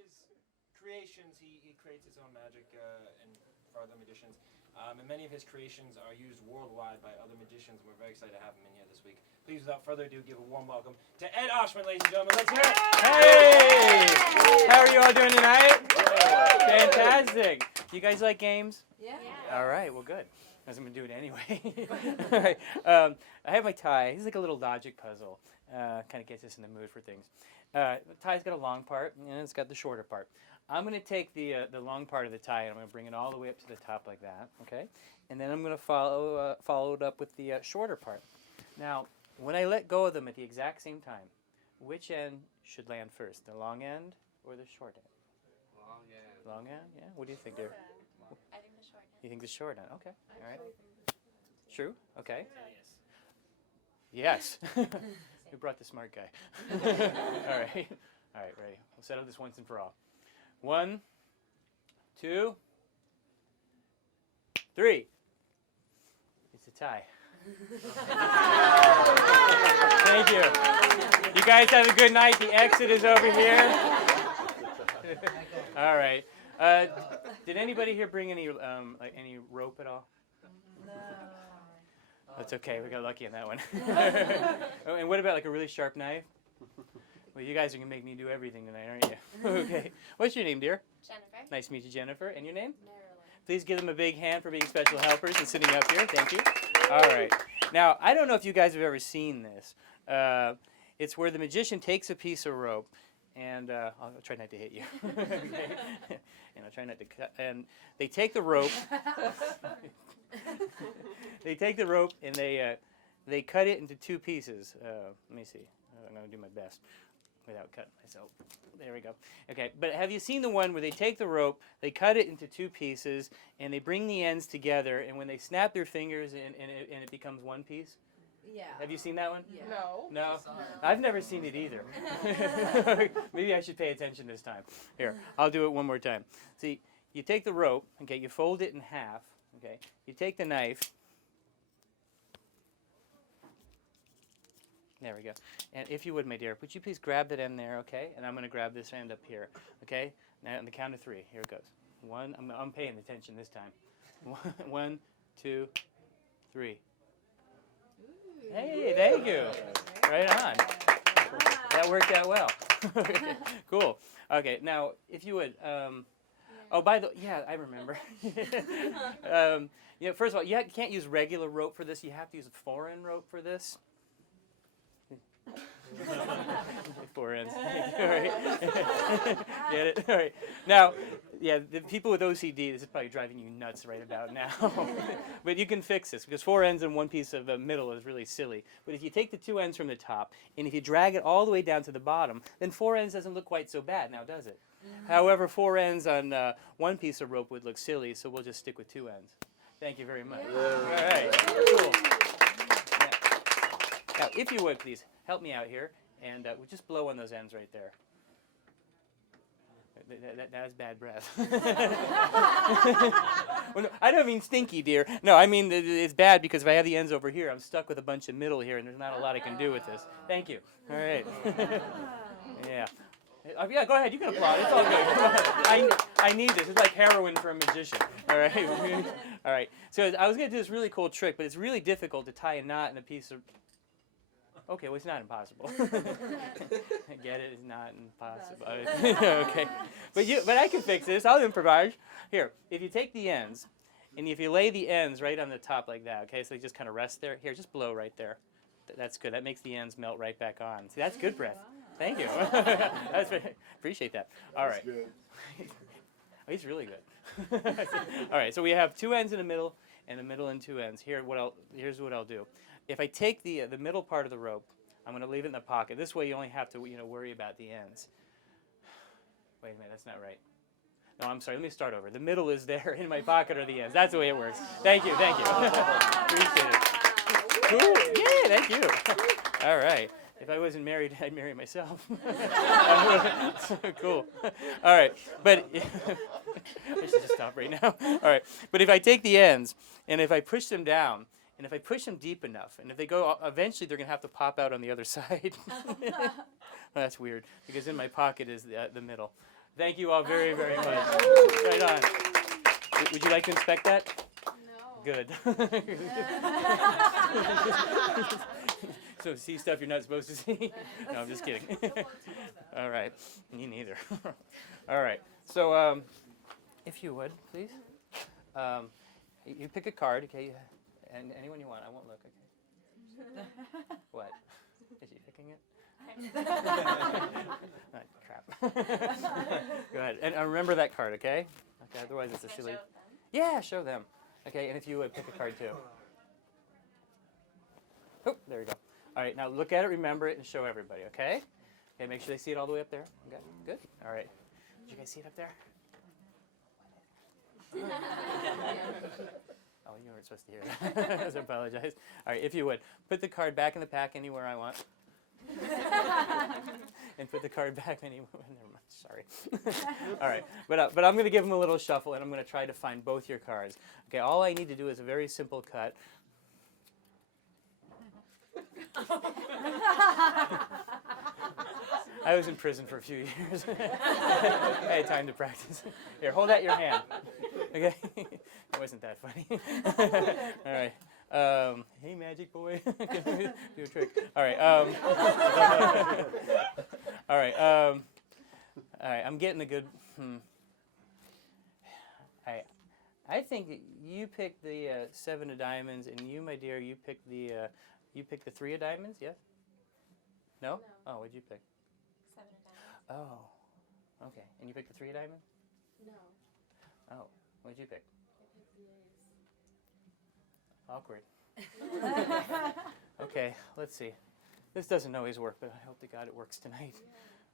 his creations, he creates his own magic and for other magicians. And many of his creations are used worldwide by other magicians, and we're very excited to have him in here this week. Please, without further ado, give a warm welcome to Ed Oshman, ladies and gentlemen. Let's hear it. Hey! How are you all doing tonight? Fantastic. You guys like games? Yeah. All right, well, good. I was going to do it anyway. All right. I have my tie. It's like a little logic puzzle. Kind of gets us in the mood for things. The tie's got a long part, and it's got the shorter part. I'm going to take the long part of the tie, and I'm going to bring it all the way up to the top like that, okay? And then I'm going to follow it up with the shorter part. Now, when I let go of them at the exact same time, which end should land first, the long end or the short end? Long end. Long end, yeah? What do you think, dear? I think the short end. You think the short end? Okay, all right. True, okay. Yes. Yes. We brought the smart guy. All right, ready. We'll settle this once and for all. 1, 2, 3. It's a tie. Thank you. You guys have a good night. The exit is over here. All right. Did anybody here bring any rope at all? No. That's okay. We got lucky on that one. Oh, and what about like a really sharp knife? Well, you guys are going to make me do everything tonight, aren't you? Okay. What's your name, dear? Jennifer. Nice to meet you, Jennifer. And your name? Marilyn. Please give them a big hand for being special helpers and sitting up here. Thank you. All right. Now, I don't know if you guys have ever seen this. It's where the magician takes a piece of rope, and I'll try not to hit you. Okay. And I'll try not to cut. And they take the rope. They take the rope and they cut it into 2 pieces. Let me see. I'm going to do my best without cutting myself. There we go. Okay, but have you seen the one where they take the rope, they cut it into 2 pieces, and they bring the ends together, and when they snap their fingers and it becomes 1 piece? Yeah. Have you seen that one? Yeah. No. No? I've never seen it either. Maybe I should pay attention this time. Here, I'll do it one more time. See, you take the rope, okay, you fold it in half, okay, you take the knife. There we go. And if you would, my dear, would you please grab that end there, okay? And I'm going to grab this end up here, okay? Now, on the count of 3, here it goes. 1, I'm paying attention this time. 1, 2, 3. Hey, thank you. Right on. That worked out well. Cool. Okay, now, if you would, oh, yeah, I remember. First of all, you can't use regular rope for this. You have to use a foreign rope for this. 4 ends. All right. Get it? All right. Now, yeah, the people with OCD, this is probably driving you nuts right about now. But you can fix this because 4 ends and 1 piece of the middle is really silly. But if you take the 2 ends from the top and if you drag it all the way down to the bottom, then 4 ends doesn't look quite so bad now, does it? However, 4 ends on 1 piece of rope would look silly, so we'll just stick with 2 ends. Thank you very much. Yeah. All right. Cool. Now, if you would, please, help me out here, and we'll just blow on those ends right there. That was bad breath. Well, no, I don't mean stinky, dear. No, I mean it's bad because if I have the ends over here, I'm stuck with a bunch of middle here, and there's not a lot I can do with this. Thank you. All right. Yeah. Yeah, go ahead. You can applaud. It's all good. Come on. I need this. It's like heroin for a magician. All right. All right. So I was going to do this really cool trick, but it's really difficult to tie a knot in a piece of... Okay, well, it's not impossible. Get it? It's not impossible. Okay. But I can fix this. I'll improvise. Here, if you take the ends, and if you lay the ends right on the top like that, okay, so they just kind of rest there. Here, just blow right there. That's good. That makes the ends melt right back on. See, that's good breath. Thank you. Appreciate that. All right. Oh, he's really good. All right, so we have 2 ends in the middle, and a middle and 2 ends. Here's what I'll do. If I take the middle part of the rope, I'm going to leave it in the pocket. This way you only have to worry about the ends. Wait a minute, that's not right. No, I'm sorry. Let me start over. The middle is there. In my pocket are the ends. That's the way it works. Thank you. Thank you. Appreciate it. Cool. Yeah, thank you. All right. If I wasn't married, I'd marry myself. Cool. All right. But I should just stop right now. All right. But if I take the ends and if I push them down, and if I push them deep enough, and if they go, eventually they're going to have to pop out on the other side. Well, that's weird, because in my pocket is the middle. Thank you all very, very much. Right on. Would you like to inspect that? No. Good. So see stuff you're not supposed to see? No, I'm just kidding. All right. Me neither. All right. So if you would, please. You pick a card, okay? And anyone you want. I won't look, okay? What? Is she picking it? Ah, crap. Go ahead. And remember that card, okay? Okay, otherwise it's a silly... Yeah, show them. Okay, and if you would pick a card too. Oh, there you go. All right, now look at it, remember it, and show everybody, okay? Okay, make sure they see it all the way up there. Okay, good. All right. Did you guys see it up there? Oh, you weren't supposed to hear that. I apologize. All right, if you would, put the card back in the pack anywhere I want. And put the card back anywhere. Never mind. Sorry. All right, but I'm going to give them a little shuffle, and I'm going to try to find both your cards. Okay, all I need to do is a very simple cut. I was in prison for a few years. I had time to practice. Here, hold out your hand. Okay? It wasn't that funny. All right. Hey, magic boy. Can I do a trick? All right. All right. All right. I'm getting a good. I think you picked the 7 of diamonds, and you, my dear, you picked the 3 of diamonds. Yes. No? No. Oh, what'd you pick? 7 of diamonds. Oh. Okay. And you picked the 3 of diamonds. No. Oh. What'd you pick? I picked the A's. Awkward. Okay, let's see. This doesn't always work, but I hope to God it works tonight.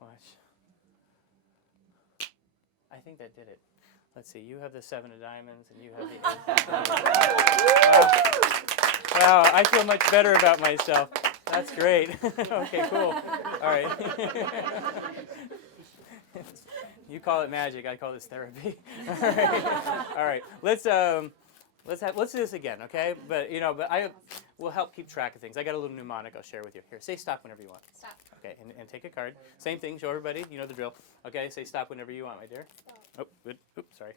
Watch. I think that did it. Let's see. You have the 7 of diamonds, and you have the 8 of diamonds. Wow, I feel much better about myself. That's great. Okay, cool. All right. You call it magic. I call this therapy. All right. All right. Let's do this again, okay? But I will help keep track of things. I got a little mnemonic I'll share with you. Here, say stop whenever you want. Stop. Okay, and take a card. Same thing. Show everybody. You know the drill. Okay, say stop whenever you want, my dear. Stop. Oh, good. Oops, sorry.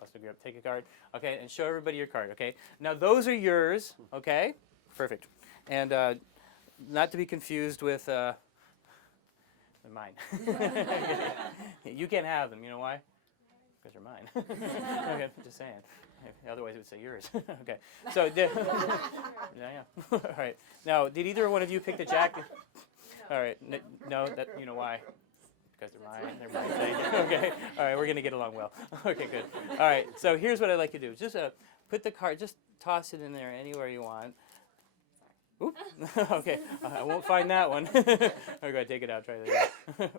Lost a grip. Take a card. Okay, and show everybody your card. Okay. Now those are yours. Okay. Perfect. And not to be confused with mine. You can't have them. You know why? Because they're mine. Okay, just saying. Otherwise, it would say yours. Okay. So, yeah. All right. Now, did either one of you pick the jack? All right. No. That you know why? Because they're mine. They're mine. Okay. All right. We're gonna get along well. Okay. Good. All right. So here's what I'd like you to do. Just put the card. Just toss it in there anywhere you want. Oop. Okay. I won't find that one. All right, go ahead. Take it out. Try that again.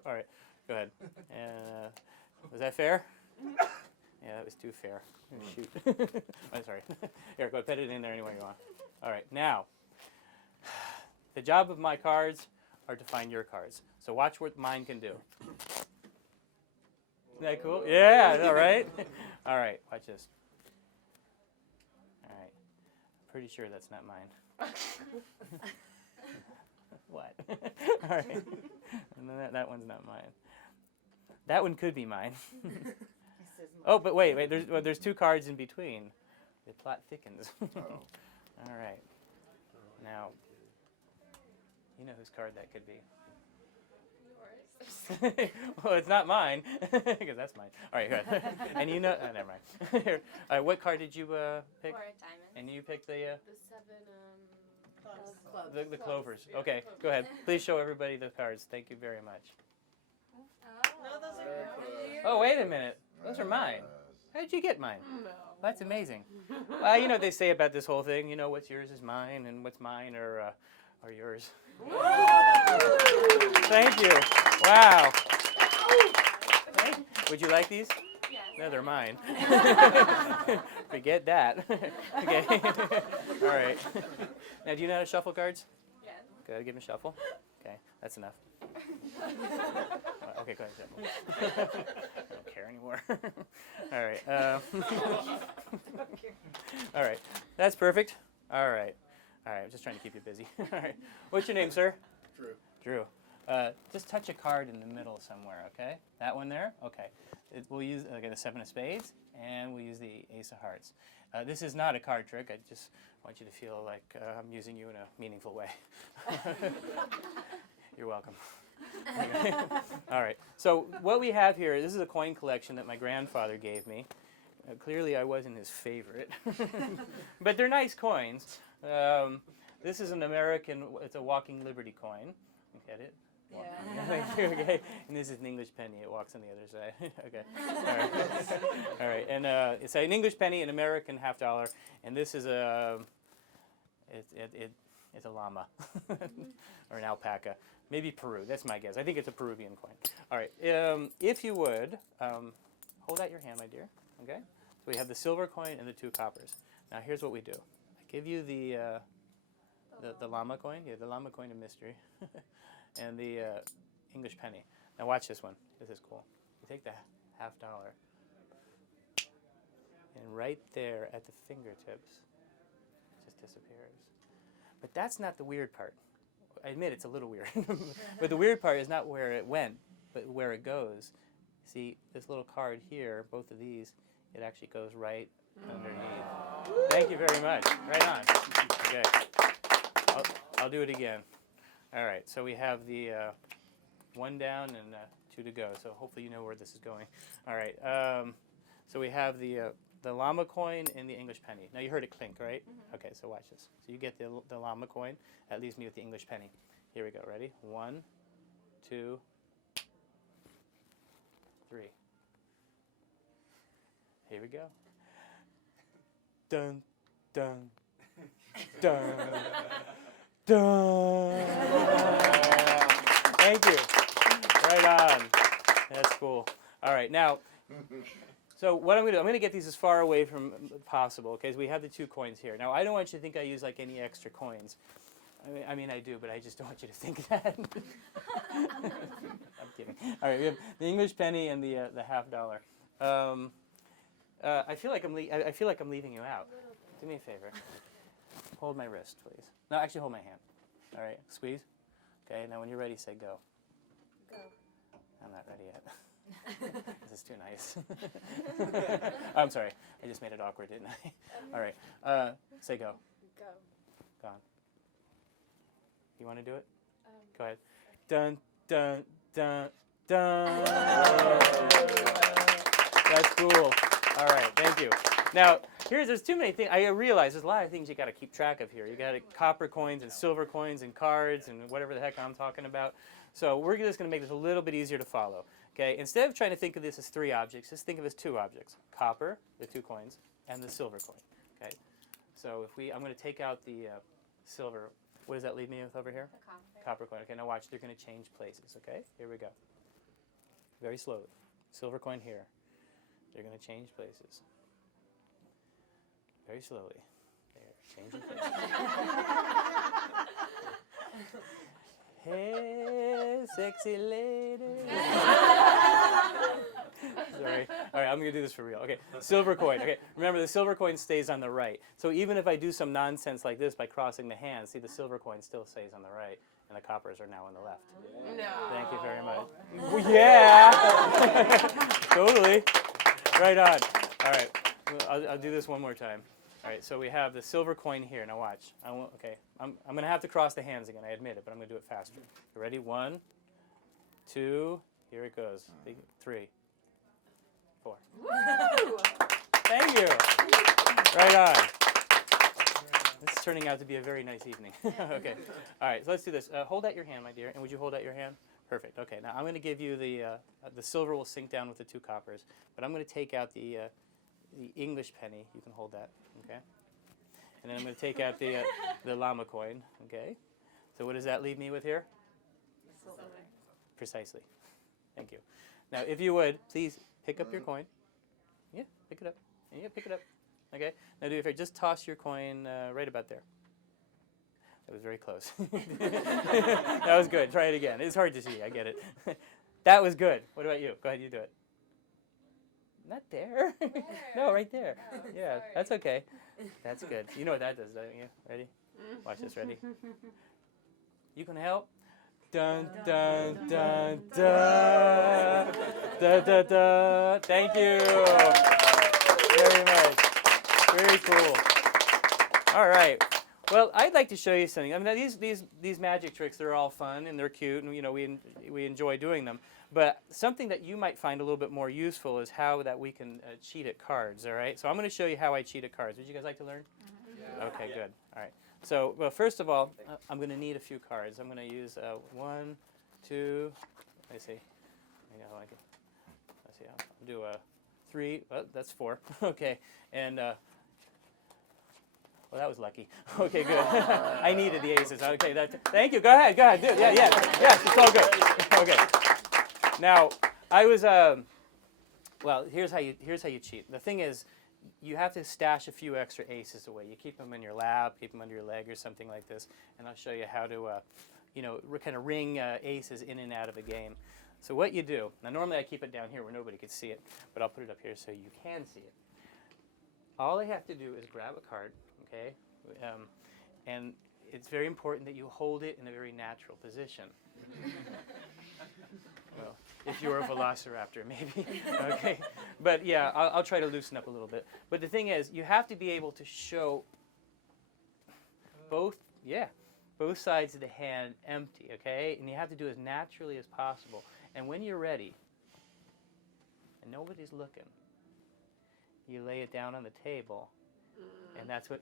All right. Go ahead. Was that fair? Yeah, that was too fair. Oh, shoot. I'm sorry. Here, go ahead. Put it in there anywhere you want. All right. Now, the job of my cards are to find your cards. So watch what mine can do. Isn't that cool? Yeah. All right. All right. Watch this. All right. Pretty sure that's not mine. What? All right. And then that one's not mine. That one could be mine. Oh, but wait. There's 2 cards in between. The plot thickens. All right. Now, you know whose card that could be. Yours. Well, it's not mine, because that's mine. All right, good. And you know, never mind. Here, what card did you pick? 4 of diamonds. And you picked the The 7 the clovers. Okay, go ahead. Please show everybody the cards. Thank you very much. No, those are yours. Oh, wait a minute. Those are mine. How did you get mine? No. That's amazing. Well, you know what they say about this whole thing. You know, what's yours is mine, and what's mine are yours. Thank you. Wow. Would you like these? Yes. No, they're mine. Forget that. Okay. All right. Now, do you know how to shuffle cards? Yes. Go ahead, give them a shuffle. Okay, that's enough. Okay, go ahead, shuffle. I don't care anymore. All right. All right. That's perfect. All right. All right. I'm just trying to keep you busy. All right. What's your name, sir? Drew. Drew. just touch a card in the middle somewhere, okay? That one there? Okay. We'll use the 7 of spades, and we'll use the ace of hearts. This is not a card trick. I just want you to feel like I'm using you in a meaningful way. You're welcome. Okay. All right. So what we have here, this is a coin collection that my grandfather gave me. Clearly, I wasn't his favorite. But they're nice coins. This is an American, it's a Walking Liberty coin. Get it? Yeah. Thank you, okay. And this is an English penny. It walks on the other side. Okay. All right. All right. And it's an English penny, an American $50, and this is a it's a llama or an alpaca, maybe Peru. That's my guess. I think it's a Peruvian coin. All right. If you would hold out your hand, my dear. Okay. So we have the silver coin and the 2 coppers. Now here's what we do. I give you the llama coin. Yeah, the llama coin of mystery. And the English penny. Now watch this one. This is cool. You take the $50, and right there at the fingertips, it just disappears. But that's not the weird part. I admit it's a little weird. But the weird part is not where it went, but where it goes. See, this little card here, both of these, it actually goes right underneath. Thank you very much. Right on. Okay. I'll do it again. All right, so we have the 1 down and 2 to go. So hopefully you know where this is going. All right, so we have the llama coin and the English penny. Now you heard it clink, right? Mm-hmm. Okay, so watch this. So you get the llama coin. That leaves me with the English penny. Here we go. Ready? 1, 2, 3. Here we go. Dun, dun, dun. Dun. Thank you. Right on. That's cool. All right, now, so what I'm going to get these as far away from possible, okay? So we have the 2 coins here. Now, I don't want you to think I use like any extra coins. I mean, I do, but I just don't want you to think that. I'm kidding. All right, we have the English penny and the $50. I feel like I'm leaving you out. Do me a favor. Hold my wrist, please. No, actually hold my hand. All right, squeeze. Okay, now when you're ready, say go. Go. I'm not ready yet. This is too nice. I'm sorry, I just made it awkward, didn't I? All right, say go. Go. Gone. You want to do it? Go ahead. Dun, dun, dun, dun. That's cool. All right, thank you. Now, there's too many things. I realize there's a lot of things you got to keep track of here. You got copper coins and silver coins and cards and whatever the heck I'm talking about. So we're just going to make this a little bit easier to follow. Okay, instead of trying to think of this as 3 objects, just think of it as 2 objects: copper, the 2 coins, and the silver coin. Okay, so I'm going to take out the silver. What does that leave me with over here? The copper. Copper coin. Okay, now watch. They're going to change places. Okay, here we go. Very slowly. Silver coin here. They're going to change places. Very slowly. They're changing places. Hey, sexy lady. Sorry. All right, I'm going to do this for real. Okay, silver coin. Okay, remember the silver coin stays on the right. So even if I do some nonsense like this by crossing the hands, see the silver coin still stays on the right, and the coppers are now on the left. No. Thank you very much. Well, yeah. Totally. Right on. All right. I'll do this one more time. All right. So we have the silver coin here. Now watch. Okay. I'm going to have to cross the hands again. I admit it, but I'm going to do it faster. You ready? 1, 2. Here it goes. 3, 4. Woo! Thank you. Right on. This is turning out to be a very nice evening. Okay. All right. So let's do this. Hold out your hand, my dear. And would you hold out your hand? Perfect. Okay. Now I'm going to give you the silver will sink down with the 2 coppers, but I'm going to take out the English penny. You can hold that. Okay. And then I'm going to take out the llama coin. Okay. So what does that leave me with here? Silver. Precisely. Thank you. Now, if you would, please pick up your coin. Yeah, pick it up. Yeah, pick it up. Okay. Now, do if just toss your coin right about there. That was very close. That was good. Try it again. It's hard to see. I get it. That was good. What about you? Go ahead. You do it. Not there. No, right there. Oh, yeah, sorry. that's okay. That's good. You know what that does, don't you? Ready? Watch this. Ready? You can help. Dun dun dun dun. Da da da. Thank you very much. Very cool. All right. Well, I'd like to show you something. I mean, these magic tricks, they're all fun and they're cute, and we enjoy doing them. But something that you might find a little bit more useful is how that we can cheat at cards. All right. So I'm going to show you how I cheat at cards. Would you guys like to learn? Yeah. Okay, good. All right. So, well, first of all, I'm going to need a few cards. I'm going to use 1, 2. Let me see. Let's see. I'll do a 3. Oh, that's 4. Okay. And well, that was lucky. Okay, good. I needed the aces. Okay. Thank you. Go ahead. Do it. Yeah. Yes. It's all good. Okay. Now, I was. Well, here's how you cheat. The thing is, you have to stash a few extra aces away. You keep them in your lap, keep them under your leg or something like this, and I'll show you how to, kind of ring aces in and out of a game. So what you do, now normally I keep it down here where nobody could see it, but I'll put it up here so you can see it. All I have to do is grab a card, okay? And it's very important that you hold it in a very natural position. Well, if you're a velociraptor, maybe. Okay. But yeah, I'll try to loosen up a little bit. But the thing is, you have to be able to show both sides of the hand empty, okay? And you have to do as naturally as possible. And when you're ready, and nobody's looking, you lay it down on the table, and that's what,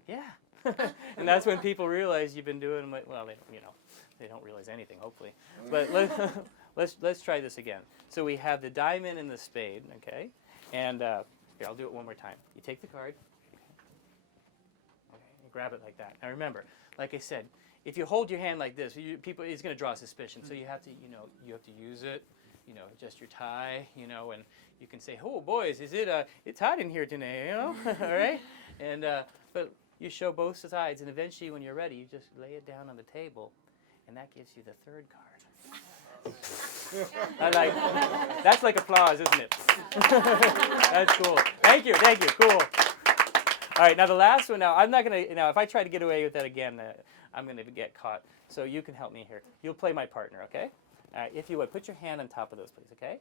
and that's when people realize you've been doing, well, they don't realize anything, hopefully. But let's try this again. So we have the diamond and the spade, okay? And here, I'll do it one more time. You take the card, okay, you grab it like that. Now remember, like I said, if you hold your hand like this, it's going to draw suspicion. So you have to, you have to use it, adjust your tie, and you can say, "Oh, boys, it's hot in here today, all right?" And but you show both sides, and eventually, when you're ready, you just lay it down on the table, and that gives you the third card. That's like applause, isn't it? That's cool. Thank you, cool. All right, now the last one. Now I'm not gonna. If I try to get away with that again, I'm gonna get caught. So you can help me here. You'll play my partner, okay? All right, if you would put your hand on top of those, please. Okay?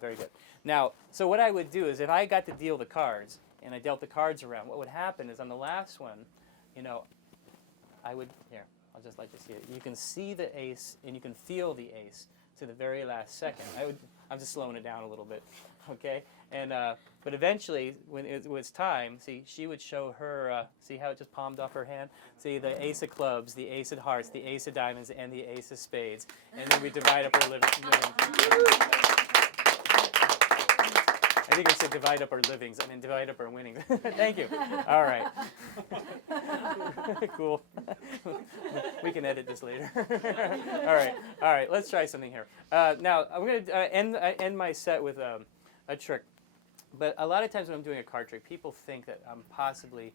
Very good. Now, so what I would do is, if I got to deal the cards and I dealt the cards around, what would happen is on the last one, I would here. I'll just let you see it. You can see the ace and you can feel the ace to the very last second. I'm just slowing it down a little bit, okay? And but eventually, when it was time, see, she would show her. See how it just palmed off her hand? See the ace of clubs, the ace of hearts, the ace of diamonds, and the ace of spades. And then we divide up our livings. I think I said divide up our livings. I mean divide up our winnings. Thank you. All right. Cool. We can edit this later. All right. Let's try something here. Now I'm going to end my set with a trick. But a lot of times when I'm doing a card trick, people think that I'm possibly,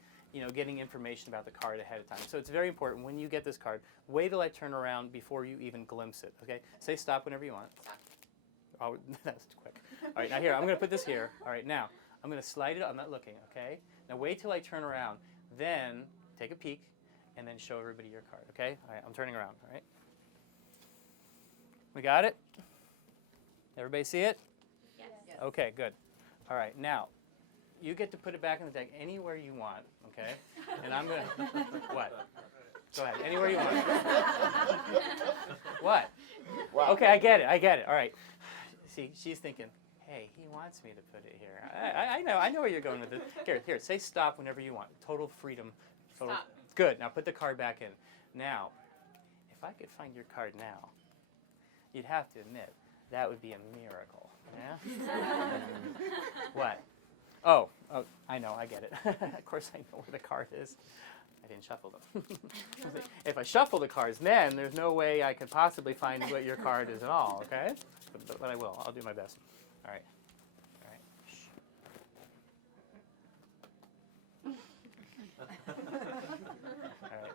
getting information about the card ahead of time. So it's very important when you get this card, wait till I turn around before you even glimpse it. Okay? Say stop whenever you want. Oh, that was too quick. All right, now here, I'm going to put this here. All right, now, I'm going to slide it. I'm not looking, okay? Now wait till I turn around. Then take a peek, and then show everybody your card, okay? All right, I'm turning around, all right? We got it? Everybody see it? Yes. Okay, good. All right, now, you get to put it back in the deck anywhere you want, okay? And I'm going to, what? Go ahead, anywhere you want. What? Wow. Okay, I get it. All right. See, she's thinking, hey, he wants me to put it here. I know where you're going with this. Here, say stop whenever you want. Total freedom. Stop. Good. Now put the card back in. Now, if I could find your card now, you'd have to admit that would be a miracle. Yeah? What? Oh, I know, I get it. Of course I know where the card is. I didn't shuffle them. If I shuffle the cards, then there's no way I could possibly find what your card is at all, okay? But I will. I'll do my best. All right. Shh. All right.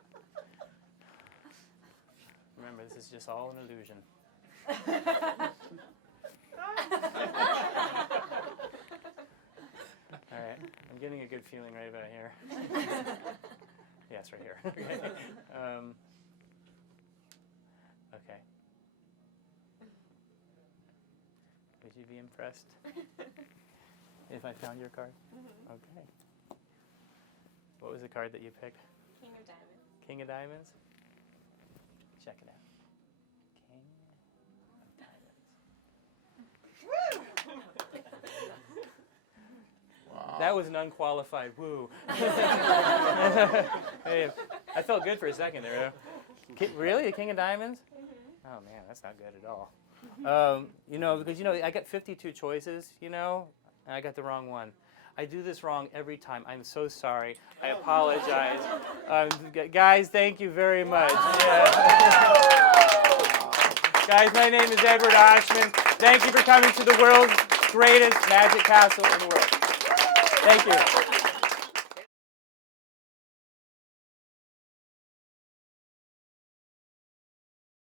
Remember, this is just all an illusion. All right. I'm getting a good feeling right about here. Yes, right here. Okay. Okay. be impressed. If I found your card? Mhm. Okay. What was the card that you picked? King of Diamonds. King of Diamonds? Check it out. King of Diamonds. Wow. That was an unqualified woo. Hey, I felt good for a second there. Really? The King of Diamonds? Oh, man, that's not good at all. Because, I got 52 choices, and I got the wrong one. I do this wrong every time. I'm so sorry. I apologize. Guys, thank you very much. Yeah. Guys, my name is Edward Oshman. Thank you for coming to the world's greatest magic castle in the world. Thank you.